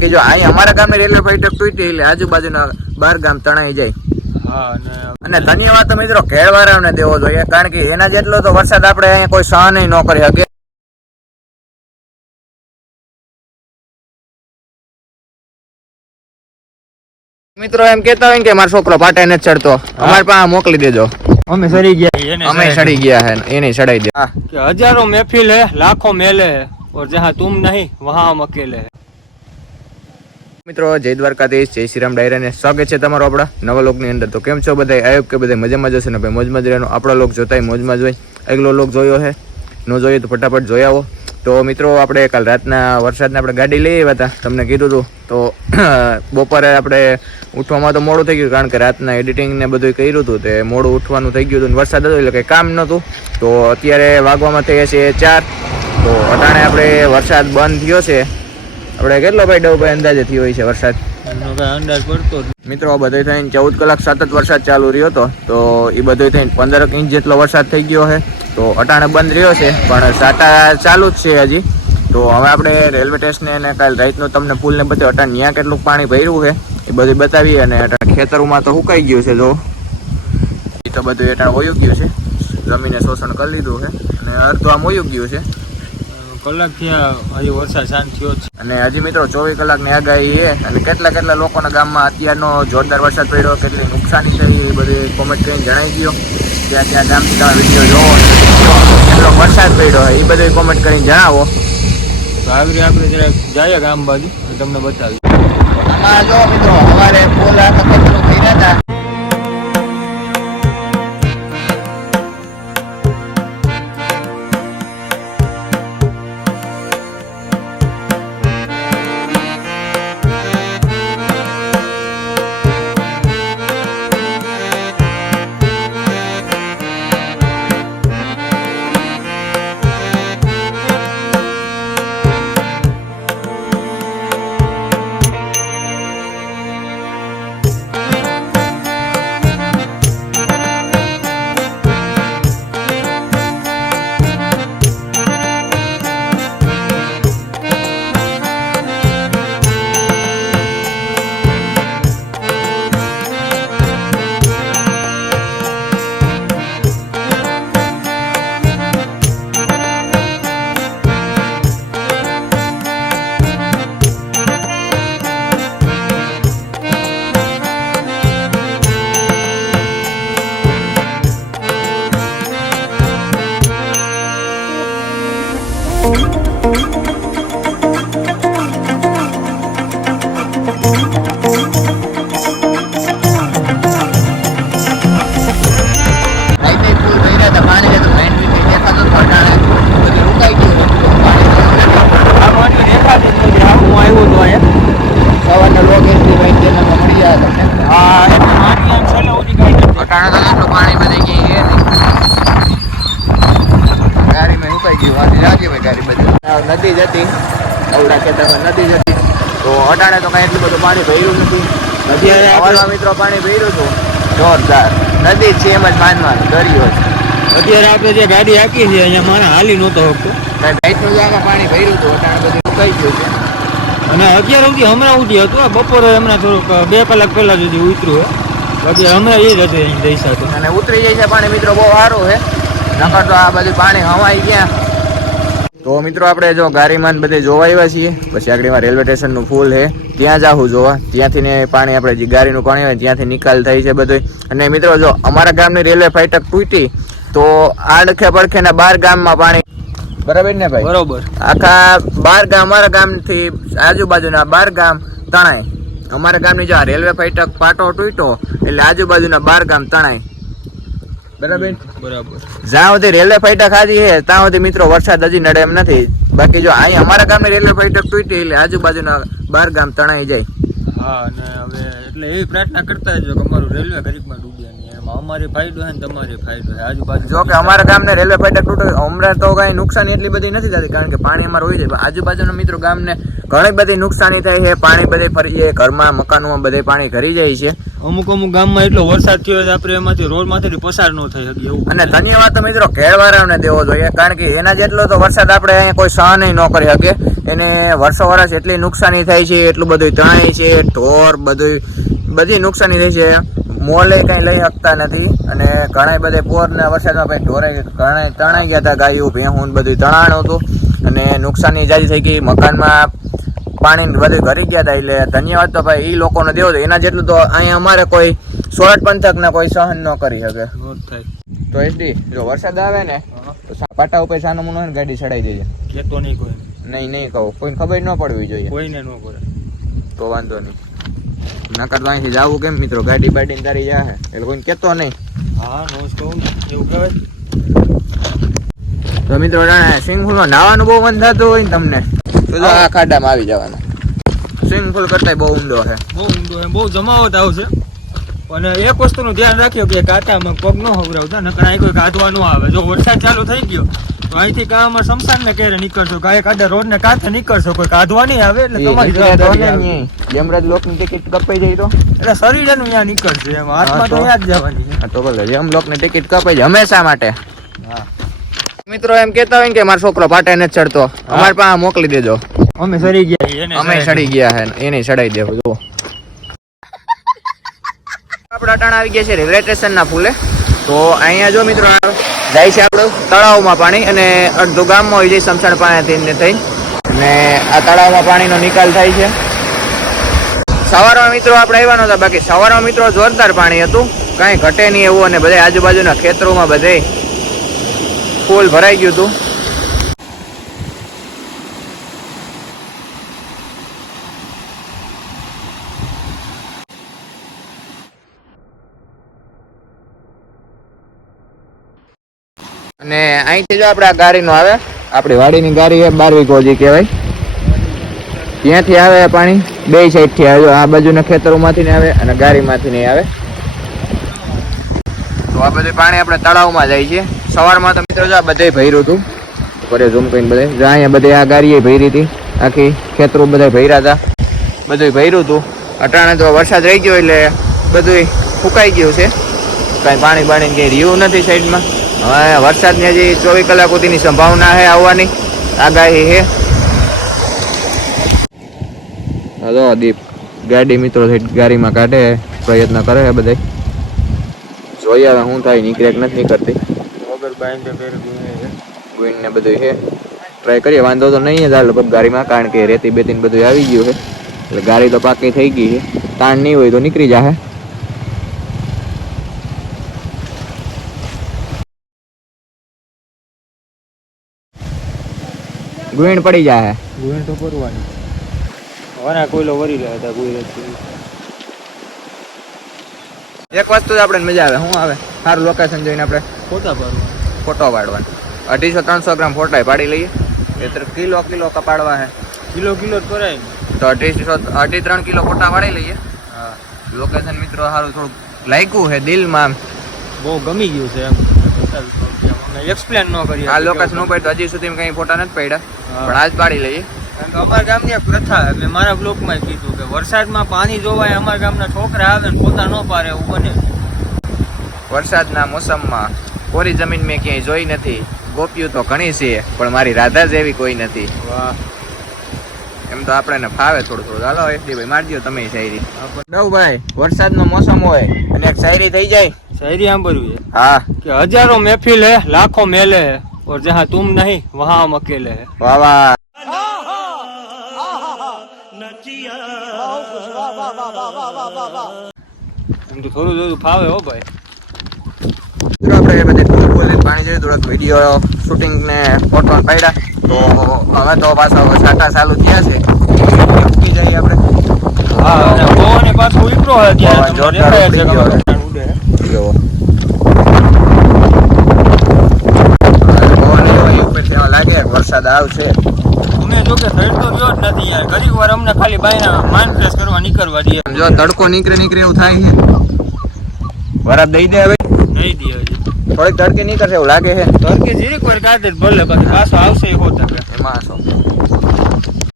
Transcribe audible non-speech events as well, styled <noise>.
બાકી જો અહીં અમારા ગામે રેલવે ફાટક તૂટી એટલે આજુબાજુના બાર ગામ તણાઈ જાય. અને ધન્યવાદ તો મિત્રો ખેડવાળાઓને દેવો જોઈએ કારણ કે એના જેટલો તો વરસાદ આપણે અહીંયા કોઈ સહન ન કરી શકે. મિત્રો એમ કેતા હોય કે મારો છોકરો પાટે નથી ચડતો અમારે પાસે મોકલી દેજો. અમે સડી ગયા. અમે સડી ગયા હે એને સડાઈ દે. કે હજારો મહેફિલ હે લાખો મેલે હે ઓર જહાં તુમ નહીં વહા અમ અકેલે મિત્રો, જય દ્વારકાધીશ, જય શ્રી રામ ડાયરાને સ્વાગત છે તમારો આપણા નવા લોકની અંદર. તો કેમ છો બધા આયોગ કે બધા મજામાં જશે ને ભાઈ, મોજમાં જ રહેવાનો. આપણો લોક જોતાય મોજમાં જ હોય. આગલો લોક જોયો છે ન જોઈએ તો ફટાફટ જોઈ આવો. તો મિત્રો, આપણે કાલ રાતના વરસાદને આપણે ગાડી લઈ આવ્યા હતા, તમને કીધું હતું. તો <clears throat> બપોરે આપણે ઉઠવામાં તો મોડું થઈ ગયું, કારણ કે રાતના એડિટિંગ ને બધું કર્યું હતું, તે મોડું ઉઠવાનું થઈ ગયું હતું વરસાદ હતો, એટલે કંઈ કામ નહોતું. તો અત્યારે વાગવામાં થયા છે ચાર. તો અટાણે આપણે વરસાદ બંધ થયો છે. આપણે કેટલો ભાઈ ડવભાઈ અંદાજે થયો હોય છે વરસાદ? અંદાજ પડતો મિત્રો બધો થઈને ચૌદ કલાક સતત વરસાદ ચાલુ રહ્યો હતો. તો એ બધો થઈને પંદર ઇંચ જેટલો વરસાદ થઈ ગયો છે. તો અટાણે બંધ રહ્યો છે પણ સાટા ચાલુ જ છે હજી. તો હવે આપણે રેલવે સ્ટેશને અને કાલ રાતનું તમને પુલને બધે અટાણ ત્યાં કેટલું પાણી ભર્યું છે એ બધું બતાવીએ અને અટાણ ખેતરોમાં તો સુકાઈ ગયું છે જો. એ તો બધું અટાણે ઓયું ગયું છે. જમીને શોષણ કરી લીધું છે અને અડધું આમ વયું ગયું છે. કલાક થયા, હજી વરસાદ શાંત થયો છે. અને હજી મિત્રો ચોવીસ કલાકની આગાહી છે. અને કેટલા કેટલા લોકોના ગામમાં અત્યારનો જોરદાર વરસાદ પડ્યો, કેટલી નુકસાની થઈ, એ બધી કોમેન્ટ કરીને જણાવી દો ત્યાં ત્યાં ગામથી તમે વીડિયો જોવો. કેટલો વરસાદ પડ્યો એ બધી કોમેન્ટ કરીને જણાવો. તો આગળ આપણે જરાક જઈએ ગામ બાજુ તમને બતાવી આમાં જો મિત્રો, અમારે આખા કેટલું કર્યા હતા. નદી જતી. અવડા ખેતરમાં નથી જતી. તો અટાણે તો કાંઈ એટલું બધું પાણી ભર્યું નથી. આપણે- મિત્રો પાણી ભર્યું હતું. જોરદાર. નદી છે એમ જ માનવાનું દરિયો અત્યારે આપણે જે ગાડી હાકી છે અહીંયા મારે હાલી નહોતો હકતો લાઇટનું જ જાગા પાણી ભર્યું હતું અટાણે બધું મુકાઈ ગયું છે અને અત્યારે સુધી હમણાં સુધી હતું બપોરે હમણાં થોડુંક બે કલાક પહેલા સુધી ઉતર્યું હે. બાકી હમણાં એ જ હતું અહીં દઈશા તો અને ઉતરી જાય છે પાણી મિત્રો બહુ સારું છે નકર તો આ બધું પાણી હવાઈ ગયા. તો મિત્રો આપણે જો ગારીમાં બધે જોવા આવ્યા છીએ. પછી આગળમાં રેલવે સ્ટેશનનું ફૂલ છે. ત્યાં જાવું જોવા. ત્યાંથી ને પાણી આપણે જે ગારીનું પાણી હોય ત્યાંથી નિકાલ થાય છે બધું અને મિત્રો જો અમારા ગામની રેલવે ફાટક તૂટી તો આડખે પડખે ને બાર ગામમાં પાણી બરાબર ને ભાઈ? બરોબર. આખા બાર ગામ અમારા ગામથી આજુબાજુના બાર ગામ તણાય. અમારા ગામની જો આ રેલવે ફાટક પાટો તૂટ્યો એટલે આજુબાજુના બાર ગામ તણાય. બરાબર? બરાબર. જ્યાં સુધી રેલવે ફાટક હાજી છે ત્યાં સુધી મિત્રો વરસાદ હજી નડે એમ નથી. બાકી જો અહીં અમારા ગામની રેલવે ફાટક તૂટી એટલે આજુબાજુના બાર ગામ તણાઈ જાય. હા અને હવે એટલે એવી પ્રાર્થના કરતા જો કે અમારું રેલવે ગરીબમાં ડૂબ્યા નહીં. અમારે ફાયદો છે ને તમારે ફાયદો છે આજુબાજુ જો કે અમારા ગામને રેલવે ફાટક તૂટે હમણાં તો કઈ નુકસાની એટલી બધી નથી થતી કારણ કે પાણી અમારું હોય પણ આજુબાજુના મિત્રો ગામને ઘણી બધી નુકસાની થાય છે. પાણી બધે ફરી ઘરમાં મકાનોમાં બધે પાણી ઘરી જાય છે. અમુક અમુક ગામમાં એટલો વરસાદ થયો છે આપણે એમાંથી રોડમાંથી પસાર ન થઈ શકે એવું. અને ધન્યવાદ તો મિત્રો ખેડવાળાને દેવો જોઈએ કારણ કે એના જેટલો તો વરસાદ આપણે અહીંયા કોઈ સહન ન કરી શકે. એને વર્ષો વર્ષ એટલી નુકસાની થાય છે એટલું બધું તણાય છે ઢોર બધું બધી નુકસાની થાય છે. મોલે કઈ લઈ શકતા નથી અને ઘણા પોર ને વરસાદમાં ઢોરાઈ ઢોરે ઘણા તણાઈ ગયા હતા ગાયું ભેહું બધું તણાણું હતું. અને નુકસાની જાજી થઈ ગઈ. મકાનમાં પાણી બધું ઘરી ગયા હતા એટલે ધન્યવાદ તો ભાઈ એ લોકોને દેવો એના જેટલું તો અહીંયા અમારે કોઈ સોરઠ પંથકને કોઈ સહન ન કરી શકે. તો એસડી જો વરસાદ આવે ને તો પાટા ઉપર સાનો મુનો ગાડી ચડાઈ દેજે. કેતો નહીં કોઈ. નહીં નહીં કહું. કોઈને ખબર ન પડવી જોઈએ. કોઈને ન કરે તો વાંધો નહીં. નકર તો અહીંથી જવું કેમ? મિત્રો ગાડી બાડીને તારી જાય એટલે કોઈને કહેતો નહીં. હા નો કહું એવું કહેવાય તો મિત્રો સ્વિમિંગ નાવાનું બહુ મન થતું હોય ને તમને? તો જો આ ખાડામાં આવી જવાના. સ્વિમિંગ પુલ કરતા બહુ ઊંડો છે બહુ ઊંડો છે બહુ જમાવટ આવશે. અને એક વસ્તુનું ધ્યાન રાખ્યો કે કાંટામાં પગ ન હવરાવતા નકર અહીં કોઈ કાઢવા ન આવે. જો વરસાદ ચાલુ થઈ ગયો અહીંથી કામમાં શમશાન ને કેરે નીકળશો ગાય કાઢે રોડ ને કાંઠે નીકળશો કોઈ કાઢવા નહીં આવે એટલે તમારી. યમરાજ લોકની ટિકિટ કપાઈ જાય તો? એટલે શરીરનું ત્યાં નીકળશે એમ. હાથમાં તો? ત્યાં જ જવાની તો ભલે યમ લોકની ટિકિટ કપાઈ જાય હંમેશા માટે. મિત્રો એમ કેતા હોય ને કે મારો છોકરો પાટે નથી ચડતો. અમારે પાસે મોકલી દેજો. અમે સડી ગયા અમે સડી ગયા હે એને ચડાઈ દેવું જો આપણે અટાણ આવી ગયા છે રેલવે સ્ટેશન ના ફૂલે. તો અહીંયા જો મિત્રો જાય છે આપણું. તળાવમાં પાણી અને અડધું ગામમાં હોય જાય સમસાણ પાણી થઈને થઈ. અને આ તળાવમાં પાણીનો નિકાલ થાય છે. સવારમાં મિત્રો આપણે આવ્યા નહોતા, બાકી સવારમાં મિત્રો જોરદાર પાણી હતું. કાંઈ ઘટે નહીં એવું અને બધા આજુબાજુના ખેતરોમાં બધે ફૂલ ભરાઈ ગયું હતું. અને અહીંથી જો આપણે આ ગાડીનો આવે, આપણી વાડીની ગાડી એ બારવી કોજી કહેવાય. ત્યાંથી આવે પાણી, બે સાઈડથી આવે. આ બાજુના ખેતરોમાંથી ને આવે, અને ગાડીમાંથી નહીં આવે. તો આ બધું પાણી આપણે તળાવમાં જાય છે. સવારમાં તો મિત્રો જો આ બધે ભર્યું હતું. કરે ઝૂમ કરીને બધે. જો અહીંયા બધે આ ગાડીએ ભરી હતી. આખી ખેતરો બધા ભર્યા હતા. બધું ભર્યું હતું. અટાણે તો વરસાદ રહી ગયો એટલે બધું ફૂંકાઈ ગયું છે. કાંઈ પાણી બાણી કંઈ રહ્યું નથી સાઈડમાં. હવે વરસાદની હજી ચોવીસ કલાક સુધીની સંભાવના છે આવવાની. આગાહી છે. હલો દીપ ગાડી મિત્રો ગાડીમાં કાઢે પ્રયત્ન કરે છે બધા જોઈએ હવે શું થાય, નીકળે નથી કરતી. ગુઈન ને બધું છે. ટ્રાય કરીએ, વાંધો તો નહીં જ લગભગ ગાડીમાં, કારણ કે રેતી બેતી બધું આવી ગયું છે. એટલે ગાડી તો પાકી થઈ ગઈ છે. તાણ નહીં હોય તો નીકળી જાહે. ગુઈણ પડી જાય ગુણ તો કરવાની વરા કોયલો વરી રહ્યા હતા કોઈ એક વસ્તુ જ આપણે મજા આવે શું આવે? સારું લોકેશન જોઈને આપણે ફોટા પાડવા. ફોટો પાડવાનો. અઢીસો ત્રણસો ગ્રામ ફોટા પાડી લઈએ. એટલે કિલો કિલો કપાડવા હે. કિલો કિલો જ કરાય ને. તો અઢીસો અઢી ત્રણ કિલો ફોટા પાડી લઈએ. લોકેશન મિત્રો સારું થોડુંક લાગ્યું છે દિલમાં બહુ ગમી ગયું છે એમ. એક્સપ્લેન ન કરી આ લોકેશન નો પડ્યું હજી સુધી કઈ ફોટા નથી પડ્યા. પણ આજ પાડી લઈએ. કારણ કે અમારા ગામની એક પ્રથા મેં મારા બ્લોકમાં કીધું કે વરસાદમાં પાણી જોવાય અમારા ગામના છોકરા આવે ને પોતા ન પારે એવું બને વરસાદના મોસમમાં કોરી જમીન મેં ક્યાંય જોઈ નથી. ગોપીઓ તો ઘણી છે પણ મારી રાધા જેવી કોઈ નથી. વાહ. એમ તો આપણે ફાવે થોડું થોડું. હાલો એફડી ભાઈ મારજો તમે શાયરી નવ ભાઈ વરસાદનો મોસમ હોય અને એક શાયરી થઈ જાય. શાયરી સાંભળવી છે હા कि हजारों महफिल है लाखों मेले है और जहाँ तुम नहीं वहाँ हम अकेले हैं વાહ વાહ એમ તો થોડું થોડું ફાવે હો ભાઈ મિત્રો આપણે બધે ટૂર બોલી પાણી જોયું થોડોક વિડીયો શૂટિંગ ને ફોટો પાડ્યા તો હવે તો પાછા છાટા ચાલુ થયા છે ઉઠી જઈએ આપણે હા અને પવને પાછો ઉતરો હોય ત્યાં પવન તમને જોરદાર વરસાદ આવશે. અમે જો કે થર્ડ તો રહ્યો જ નથી યાર. ઘડીક વાર અમને ખાલી બાયના માઇન્ડ ફ્રેશ કરવા નીકળવા દે. જો તડકો નીકળે નીકળે એવું થાય છે. વરાબ દઈ દે હવે. દઈ દે હજી. થોડીક તડકે નીકળશે એવું લાગે છે. તડકે જીરીક વાર કાઢે ભલે બાકી પાછો આવશે એ હોતા એમાં